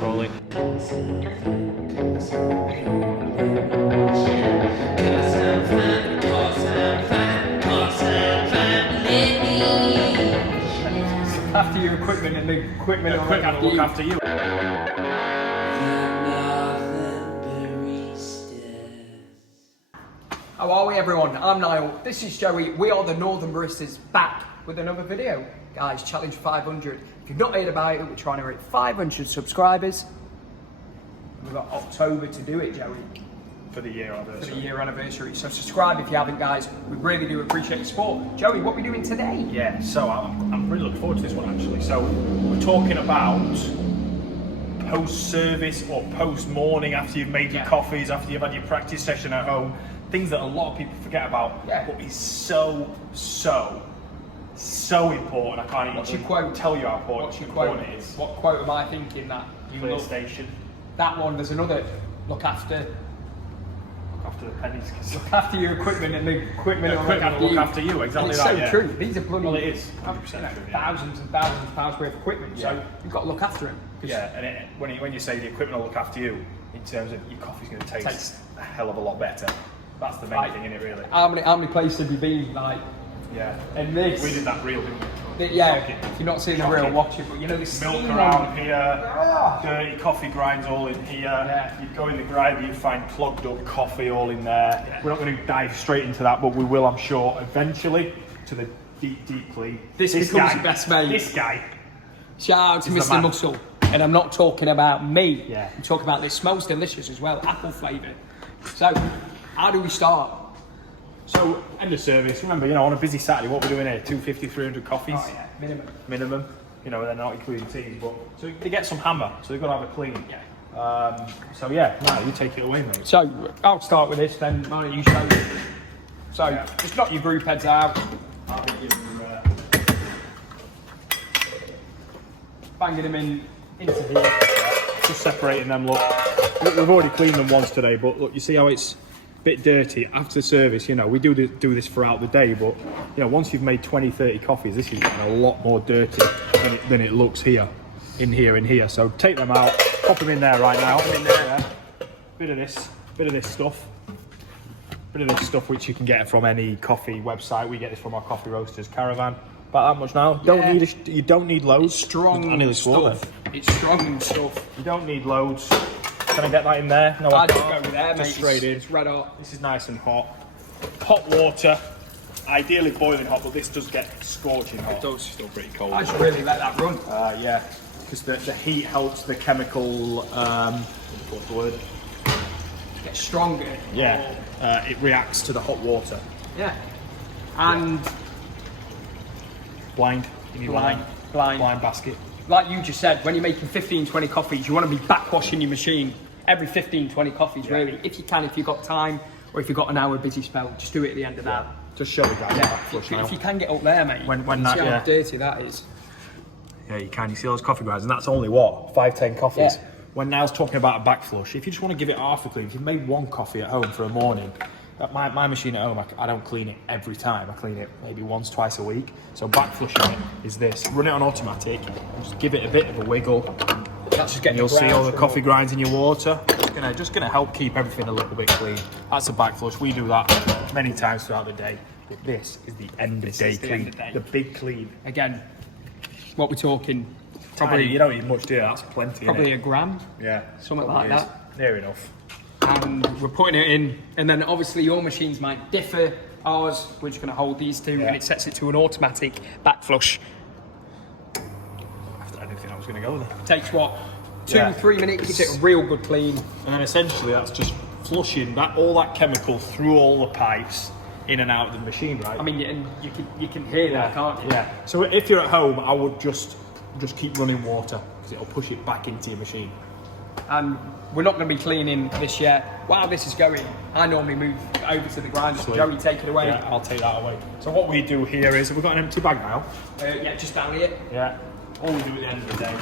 Rolling. After your equipment and the equipment will look after you. How are we, everyone? I'm Niall, this is Joey. We are the Northern Baristas, back with another video. Guys, challenge 500. If you've not heard about it, we're trying to hit 500 subscribers. We've got October to do it, Joey. For the year anniversary. For the year anniversary. So subscribe if you haven't, guys. We really do appreciate your support. Joey, what are we doing today? Yeah, so I'm really looking forward to this one actually. So we're talking about post-service or post-morning after you've made your coffees, after you've had your practice session at home. Things that a lot of people forget about, but is so important. I can't even tell you how important it is. What quote am I thinking that you love? PlayStation. That one, there's another. Look after the pennies. Look after your equipment and the equipment will look after you. Exactly that. It's so true. These are bloody. Well, it is 100% true. Thousands and thousands of pounds worth of equipment. So you've got to look after it. Yeah, and when you say the equipment will look after you, in terms of your coffee's going to taste a hell of a lot better. That's the main thing, isn't it? Really. How many places have you been? And this. We did that reel, didn't we? If you're not seeing the reel, watch it. But you know this milk around here, dirty coffee grinds all in here. Yeah. You go in the grinder, you find clogged up coffee all in there. Yeah. We're not going to dive straight into that, but we will, I'm sure, eventually to the deep clean. This becomes your best mate. This guy. Shout out to Mr. Muscle. And I'm not talking about me. Yeah. I'm talking about this. Smells delicious as well, apple flavour. So, how do we start? So, end of service. Remember, on a busy Saturday, what we're doing here, 250, 300 coffees. Oh yeah, minimum. They're not including teas, but so they get some hammer, so they've got to have a clean. Yeah. Now you take it away, mate. So I'll start with this then. Why don't you show me? So just knock your group heads out. I'll be giving you, banging them into here. Just separating them. Look, we've already cleaned them once today, but look, you see how it's bit dirty after service. We do this throughout the day, but once you've made 20-30 coffees, this is getting a lot more dirty than it looks here in here. So take them out, pop them in there right now. Bit of this stuff which you can get from any coffee website. We get this from our Coffee Roasters Caravan. About that much now. You don't need loads. It's strong stuff. It's strong stuff. You don't need loads. Can I get that in there? No, I don't go with there, mate. Straight in. It's red hot. This is nice and hot. Hot water, ideally boiling hot, but this does get scorching hot. It does. Still pretty cold. I should really let that run. Yeah, because the heat helps the chemical. What's the word? Get stronger. Yeah, it reacts to the hot water. Yeah, and blind. You need blind basket. Like you just said, when you're making 15-20 coffees, you want to be backwashing your machine every 15-20 coffees, really. If you can, if you've got time, or if you've got an hour busy spell, just do it at the end of that. Just show the guy. If you can get up there, mate, when see how dirty that is. Yeah, you can. You see those coffee grinds, and that's only 5-10 coffees. Yeah. When Niall's talking about a back flush, if you just want to give it half a clean, if you've made one coffee at home for a morning, my machine at home, I don't clean it every time. I clean it maybe once, twice a week. So back flushing it is this. Run it on automatic, just give it a bit of a wiggle. That's just you'll see all the coffee grinds in your water. Just gonna help keep everything a little bit clean. That's a back flush. We do that many times throughout the day. But this is the end of day clean. The big clean. Again, what we're talking, probably you don't need much, do you? That's plenty. Probably a gram. Yeah. Something like that. Near enough. And we're putting it in, and then obviously your machines might differ. Ours, we're just going to hold these two, and it sets it to an automatic back flush. I didn't think I was going to go there. Takes what, 2-3 minutes, gives it a real good clean. And then essentially that's just flushing all that chemical through all the pipes in and out of the machine, right? I mean, you can hear that, can't you? Yeah. So if you're at home, I would just keep running water because it'll push it back into your machine. And we're not going to be cleaning this yet. While this is going, I normally move over to the grinder. So Joey, take it away. Yeah, I'll take that away. So what we do here is, have we got an empty bag now? Yeah, just down here. Yeah. All we do at the end of the day.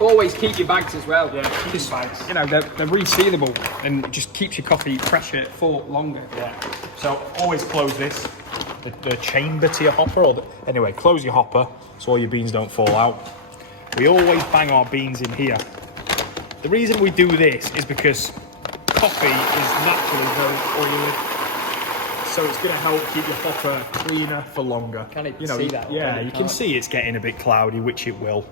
Always keep your bags as well. Yeah, keep your bags. They're resealable and it just keeps your coffee fresher for longer. Yeah. So always close this, the chamber to your hopper. Anyway, close your hopper so all your beans don't fall out. We always bang our beans in here. The reason we do this is because coffee is naturally very oily, so it's going to help keep your hopper cleaner for longer. Can you see that? Yeah, you can see it's getting a bit cloudy, which it will.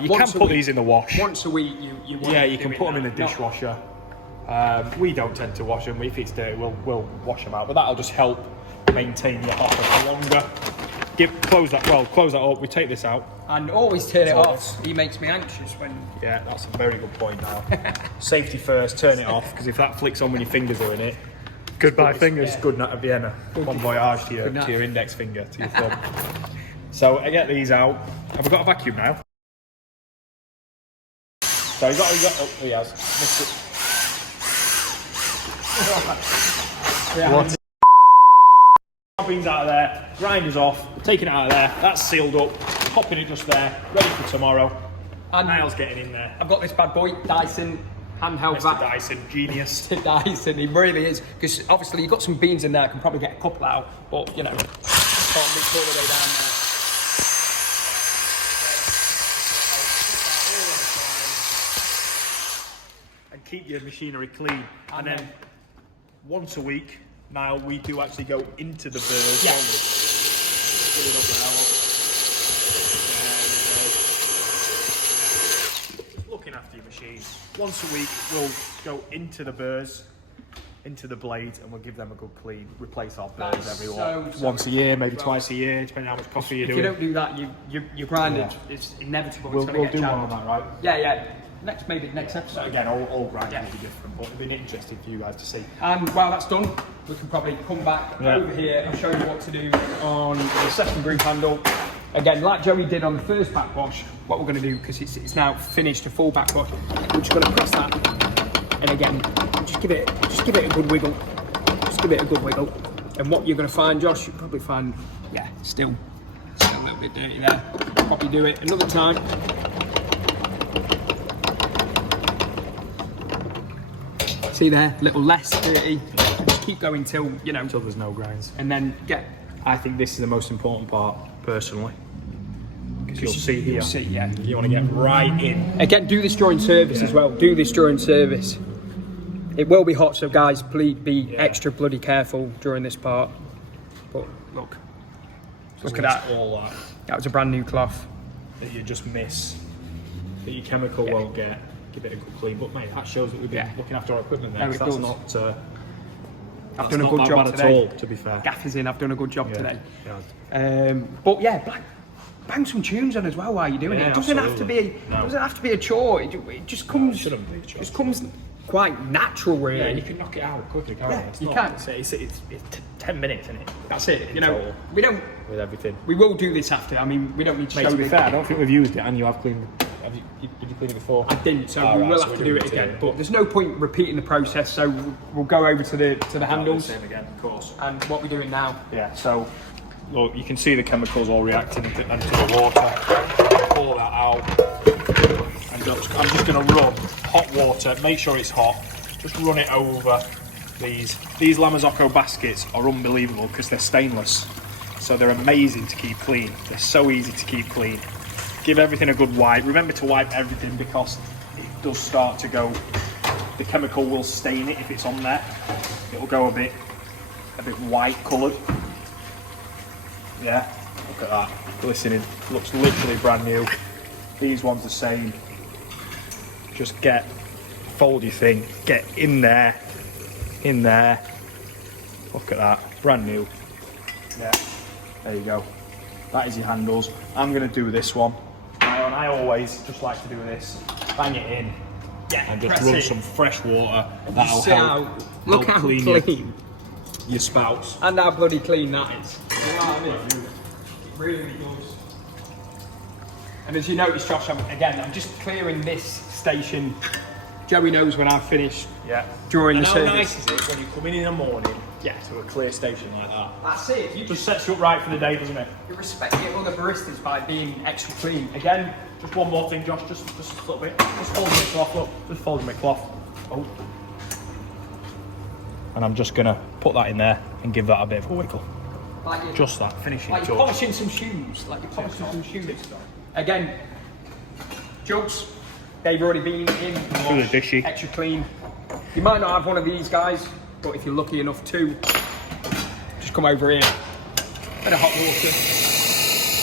You can put these in the wash. Once a week, you can put them in the dishwasher. We don't tend to wash them. If it's dirty, we'll wash them out. But that'll just help maintain your hopper for longer. Close that up. We take this out. And always turn it off. He makes me anxious when... Yeah, that's a very good point now. Safety first, turn it off, because if that flicks on when your fingers are in it, goodbye fingers, good night of Vienna. Bon voyage to your index finger, to your thumb. So I get these out. Have we got a vacuum now? So he has. Missed it. What? Beans out of there, grinders off, taking it out of there, that's sealed up, popping it just there, ready for tomorrow. And Niall's getting in there. I've got this bad boy, Dyson, handheld Mr. Dyson, genius. Mr. Dyson, he really is. Because obviously you've got some beans in there, I can probably get a couple out, but you know, can't mix all the way down there. And keep your machinery clean. And then once a week, Niall, we do actually go into the birds. Yeah. Just looking after your machine. Once a week, we'll go into the burrs, into the blades, and we'll give them a good clean. Replace our burrs once a year, maybe twice a year, depending on how much coffee you're doing. If you don't do that, your grinding is inevitable. We'll do one on that, right? Yeah. Maybe next episode. Again, all grinding will be different, but it'll be interesting for you guys to see. And while that's done, we can probably come back over here and show you what to do on the second group handle. Again, like Joey did on the first backwash, what we're going to do, because it's now finished a full backwash, we're just going to press that, and again, just give it a good wiggle. Just give it a good wiggle. And what you're going to find, Josh, you'll probably find, still a little bit dirty there. Probably do it another time. See there, a little less dirty. Just keep going till there's no grinds. And then I think this is the most important part, personally. Because you'll see here. You want to get right in. Again, do this during service as well. Do this during service. It will be hot, so guys, please be extra bloody careful during this part. But look at that. All that. That was a brand new cloth. That you just miss. That your chemical won't get. Give it a good clean, but mate, that shows that we've been looking after our equipment there. No, That's not. I've done a good job today. At all, to be fair. Gaffers in. I've done a good job today. Yeah. But bang some tunes on as well while you're doing it. It doesn't have to be a chore. It just comes. It shouldn't be a chore. Just comes quite natural, really. Yeah, and you can knock it out quickly, can't you? You can. It's 10 minutes, isn't it? That's it. Total, we don't. With everything. We will do this after. I mean, we don't need to show. To be fair, I don't think we've used it, and you have cleaned. Did you clean it before? I didn't, so we will have to do it again. But there's no point repeating the process, so we'll go over to the handles. Same again, of course. And what we're doing now. Yeah, so look, you can see the chemicals all reacting into the water. Pour that out. And I'm just going to run hot water, make sure it's hot. Just run it over these. These Lamazocco baskets are unbelievable because they're stainless. So they're amazing to keep clean. They're so easy to keep clean. Give everything a good wipe. Remember to wipe everything because it does start to go, the chemical will stain it if it's on there. It will go a bit white coloured. Yeah, look at that, glistening. Looks literally brand new. These ones the same. Just fold your thing, get in there. Look at that, brand new. Yeah, there you go. That is your handles. I'm going to do this one. And I always just like to do this. Bang it in. Yeah, and just run some fresh water. That'll help. Look how clean your spouts. And how bloody clean that is. You know what I mean? It really does. And as you notice, Josh, I'm just clearing this station. Joey knows when I've finished. Yeah. During the service. How nice is it when you come in the morning? Yeah, to a clear station like that. That's it. You just sets you up right for the day, doesn't it? You respect your other baristas by being extra clean. Again, just one more thing, Josh. Just a little bit. Just fold my cloth. Look, just fold my cloth. Oh. And I'm just gonna put that in there and give that a bit of a wiggle. Just that finishing touch. Like you're polishing some shoes. Again, Jugs, they've already been in, Really dishy. extra clean. You might not have one of these guys, but if you're lucky enough to, just come over here, bit of hot water.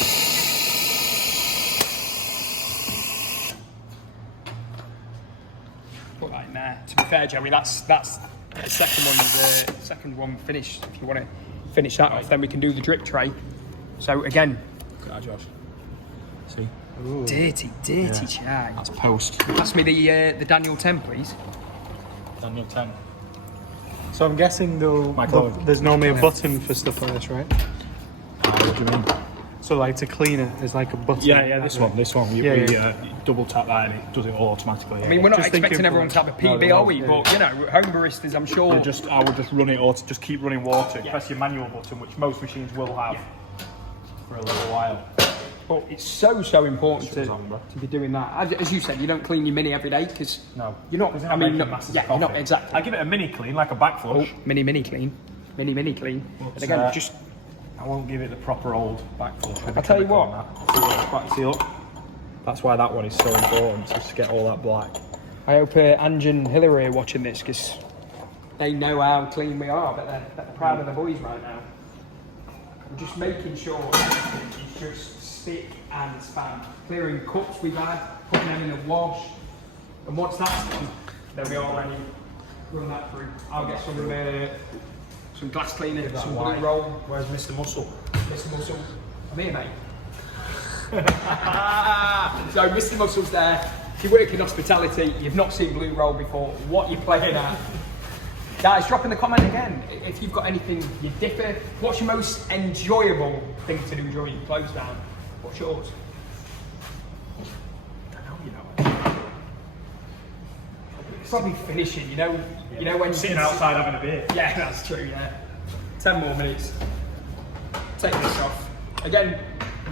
Put that in there. To be fair, Joey, that's the second one finished. If you want to finish that off, then we can do the drip tray. So again, Look at that, Josh. See? dirty chai. That's post. Pass me the Daniel 10, please. Daniel 10. So I'm guessing though, Michael. there's normally a button for stuff like this, right? What do you mean? So like to clean it, there's like a button. Yeah, this one. You Yeah. double tap that and it does it all automatically. I mean, we're not Just expecting thinking everyone to have a No, PB, they're are not, we? yeah. But, you know, home baristas, I'm sure. I would just run it or just keep running water. Press your manual button, which most machines will have for a little while. But it's so important Shut us on, bro. to be doing that. As you said, you don't clean your mini every day because No, you're not. I mean, making masses of you're not coffee. exactly. I give it a mini clean, like a back flush. Mini clean, mini clean. But, And again, just I won't give it the proper old back flush. I'll tell you what. See, look. That's why that one is so important, just to get all that black. I hope Ange and Hillary are watching this because they know how clean we are, but they're proud of the boys right now. We're just making sure everything is just spick and span. Clearing cups we've had, putting them in the wash, and once that's done, then we are ready. Run that through. I'll get some glass cleaner, some blue white. roll. Where's Mr. Muscle? Mr. Muscle, I'm here, mate. So Mr. Muscle's there. If you work in hospitality, you've not seen blue roll before, what you playing at? Guys, drop in the comment again if you've got anything you differ. What's your most enjoyable thing to do during your close down? What's yours? I don't know, you know. It's probably finishing, you know when you Sitting can- outside having a beer. Yeah, that's true, yeah. 10 more minutes. Take this off. Again,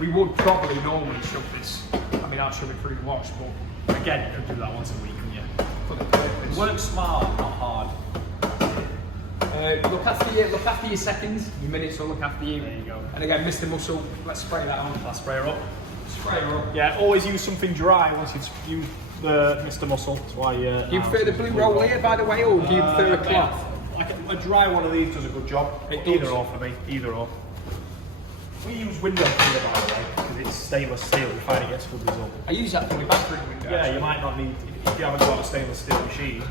we would probably normally shove this. I mean, I'll shove it through the wash, but Again, you could do that once a week, couldn't you? for the purpose. Work smart, not hard. Look after your seconds, your minutes will look after you. There you go. And again, Mr. Muscle, let's spray that on. I'll spray her up. Spray her up. Yeah, always use something dry once you've used the Mr. Muscle. That's why. Do you prefer the blue roll here, by the way, or do you prefer a cloth? Like a dry one of these does a good job. It Either does. or for me, either or. We use window cleaner, by the way, because it's stainless steel. We find it gets good result. I use that for the bathroom window. Yeah, actually. you might not need, if you haven't got a stainless steel machine,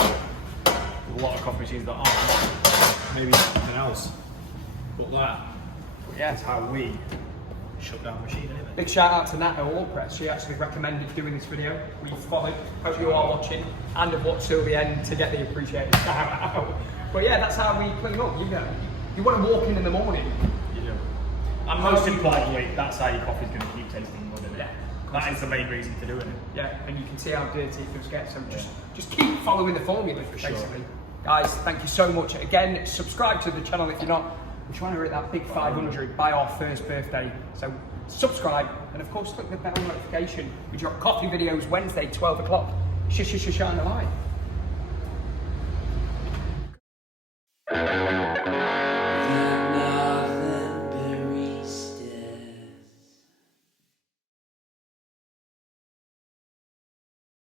a lot of coffee machines that aren't, maybe something else. But that Yeah. is how we shut down the machine, isn't it? Big shout out to Nat at Allpress. She actually recommended doing this video. We followed. Hope you are watching and have watched till the end to get the appreciated shout out. But yeah, that's how we clean up. You know, you want to walk in the morning. You do. And most importantly, that's how your coffee's going to keep tasting good, isn't it? Yeah. That is the main reason to do it. Yeah, and you can see how dirty it does get. So just keep following the formula, basically. sure. Guys, thank you so much. Again, subscribe to the channel if you're not. We're trying to hit that big 500 by our first birthday. So subscribe, and of course click the bell notification. We drop coffee videos Wednesday, 12 o'clock. Shine a light.